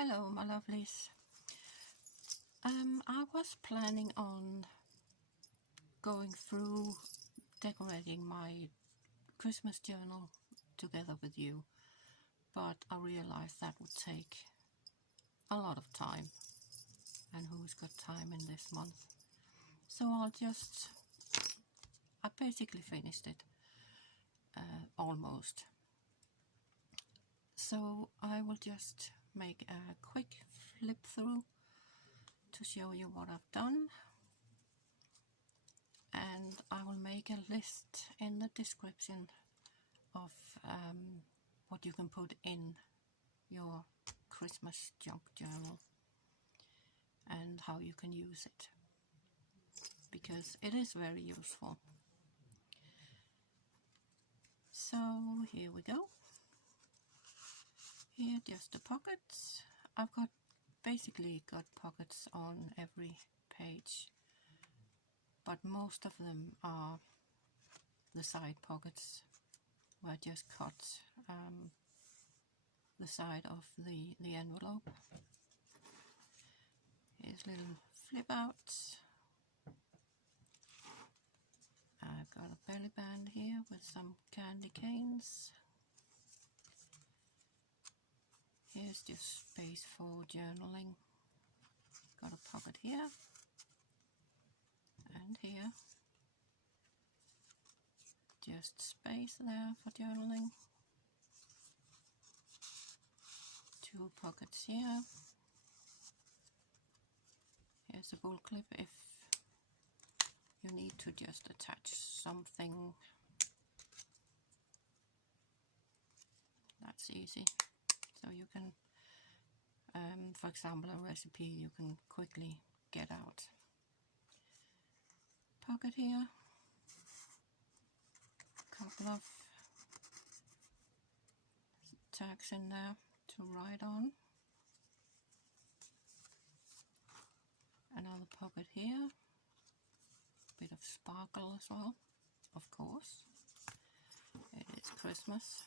Hello my lovelies. I was planning on going through decorating my Christmas journal together with you, but I realized that would take a lot of time, and who's got time in this month? So I basically finished it, almost. So I will just make a quick flip through to show you what I've done, and I will make a list in the description of what you can put in your Christmas junk journal and how you can use it, because it is very useful. So here we go. Here just the pockets. I've basically got pockets on every page, but most of them are the side pockets where I just cut the side of the envelope. Here's little flip outs. I've got a belly band here with some candy canes. Here's just space for journaling. Got a pocket here and here. Just space there for journaling. Two pockets here. Here's a bull clip if you need to just attach something. That's easy. So you can, for example, a recipe you can quickly get out. Pocket here. Couple of tags in there to write on. Another pocket here. Bit of sparkle as well, of course. It is Christmas.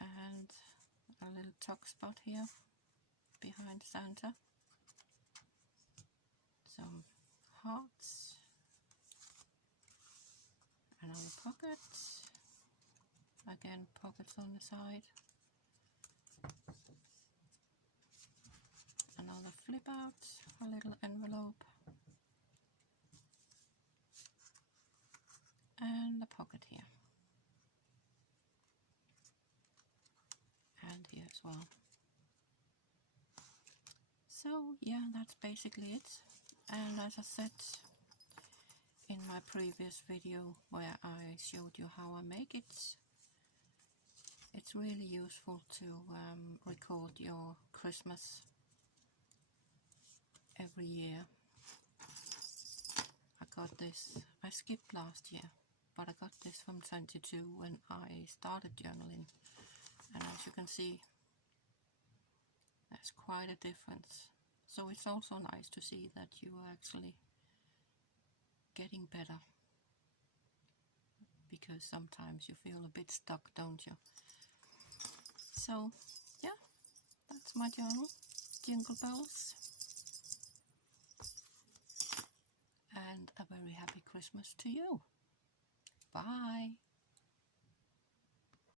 And a little tuck spot here behind Santa. Some hearts. Another pocket. Again, pockets on the side. Another flip out, a little envelope. And a pocket here. And here as well. So yeah, that's basically it. And as I said in my previous video where I showed you how I make it, it's really useful to record your Christmas every year. I got this, I skipped last year, but I got this from 22 when I started journaling, and as you can see, there's quite a difference. So it's also nice to see that you are actually getting better, because sometimes you feel a bit stuck, don't you? So yeah, that's my journal. Jingle bells, and a very happy Christmas to you. Bye.